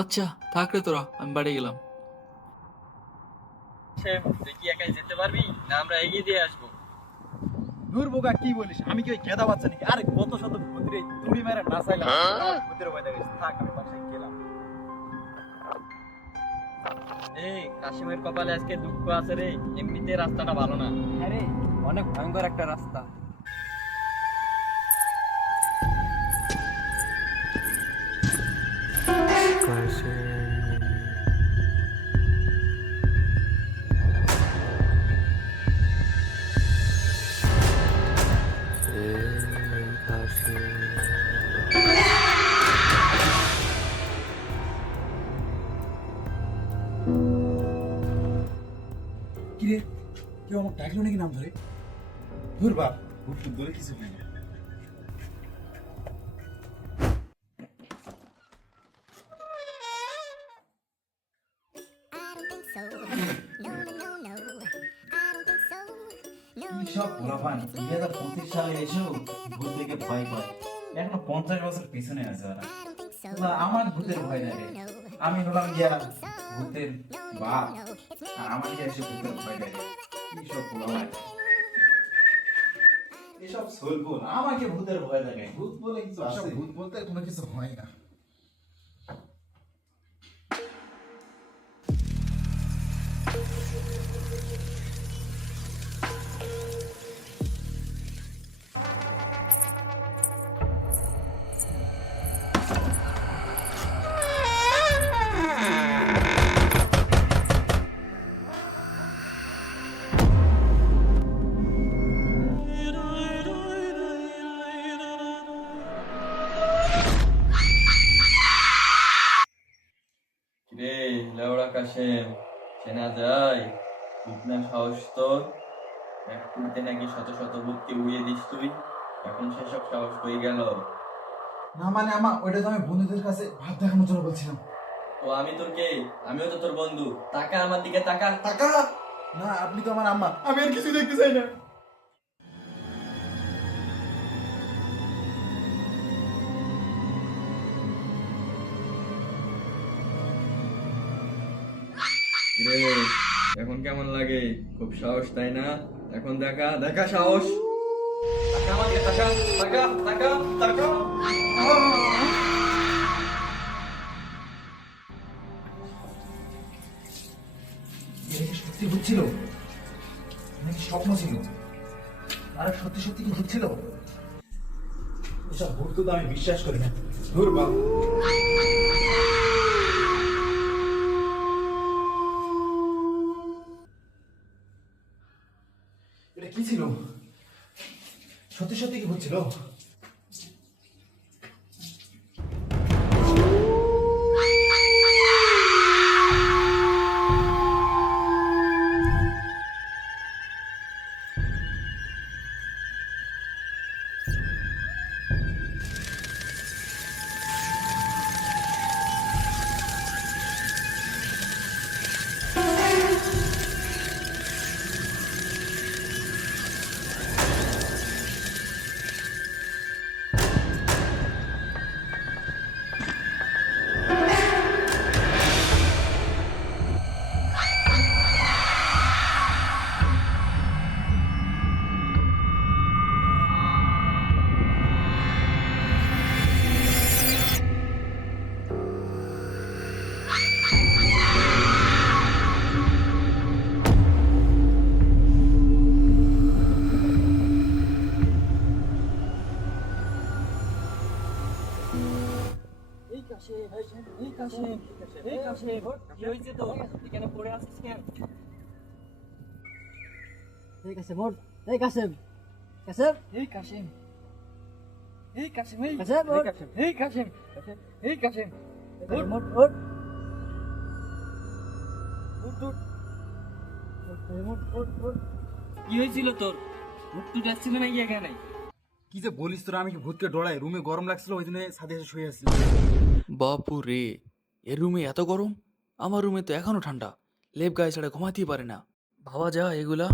আচ্ছা, থাক রে তোরা, আমি বাড়ি গেলাম। তুই কি একাই যেতে পারবি না আমরা এগিয়ে দিয়ে আসবো? দূর বোকা, কি বলিস? আমি কি ওই গেদা বাচ্চা নাকি? আরে কত শত ভূতরে তুড়ি মেরে নাচাইলাম, ভূতের ভয় দেখাইছে। থাক, আমি বাসায় গেলাম। এই কাশিমের কপালে আজকে দুঃখ আছে রে, এমনিতে রাস্তাটা ভালো না। আরে অনেক ভয়ঙ্কর একটা রাস্তা। কিরে, কেউ আমার ডাকলো নাকি নাম ধরে? দূর বাপ, ভূত ভূত বলে কিছু নেই। সব পোলাপান 2025 সালে এসেও ভূত থেকে ভয় পায়। এখনো 50 বছর পিছনে আছে ওরা। আমার ভূতের ভয় লাগে। আমি হলাম গিয়া ভূতের বাপ, আর আমার গিয়া এসে ভূতের ভয় লাগে। কি সব পোলাপান, এসব সোলপুর, আমাকে ভূতের ভয় লাগে। ভূত বলে কিছু আছে? ভূত বলতে কোনো কিছু হয় না। রে লেওড়া কাশেম, চেনা যায়? না সাহস তোর, এক তুলতে নাকি শত শত ভূতকে উড়িয়ে দিস তুই, এখন সেসব সাহস হয়ে গেল? না মানে আমার ওইটা তো আমি বন্ধুদের কাছে ভাব দেখানোর জন্য বলছিলাম। তো আমি তোর কে? আমিও তো তোর বন্ধু, তাকা আমার দিকে, তাকা তাকা। না, আপনি তো আমার আম্মা, আমি আর কিছু দেখতে চাই না। রে এখন কেমন লাগে? খুব সাহস তাই না? এখন দেখা দেখা সাহস, তাকা আমার দিকে, তাকা তাকা তাকা তাকা। এটা কি সত্যি হচ্ছিল নাকি স্বপ্ন ছিল? আর সত্যি সত্যি কি হচ্ছিল? এসব ভূত তো আমি বিশ্বাস করি না। ধুর বাপ। এটা কি ছিল? সত্যি সত্যি কি হচ্ছিল? কি হয়েছে তো? এখানে পড়ে আছিস কেন? এই কাসেম ওঠ, এই কাসেম, কাসেম, এই কাশিম, এই কাশিম, এই কাসেম ওঠ, এই কাশিম, এই কাশিম, ওঠ, ওঠ, ওঠ, ওঠ, ওঠ, ওঠ, ওঠ। কি হয়েছিল তোর? ভূত তুই যাচ্ছিল নাকি এখানে? কি যে বলিস তোরা? আমি কি ভূতকে ডরাই? রুমে গরম লাগছিল, ওই জন্য ছাদে এসে শুয়ে আসছি। বাপু রে, এর রুমে এত গরম, আমার রুমে তো এখনো ঠান্ডা। লেপ গায়ে ছাড়া ঘুমাতেই পারে না। ভাবা যায় এগুলা?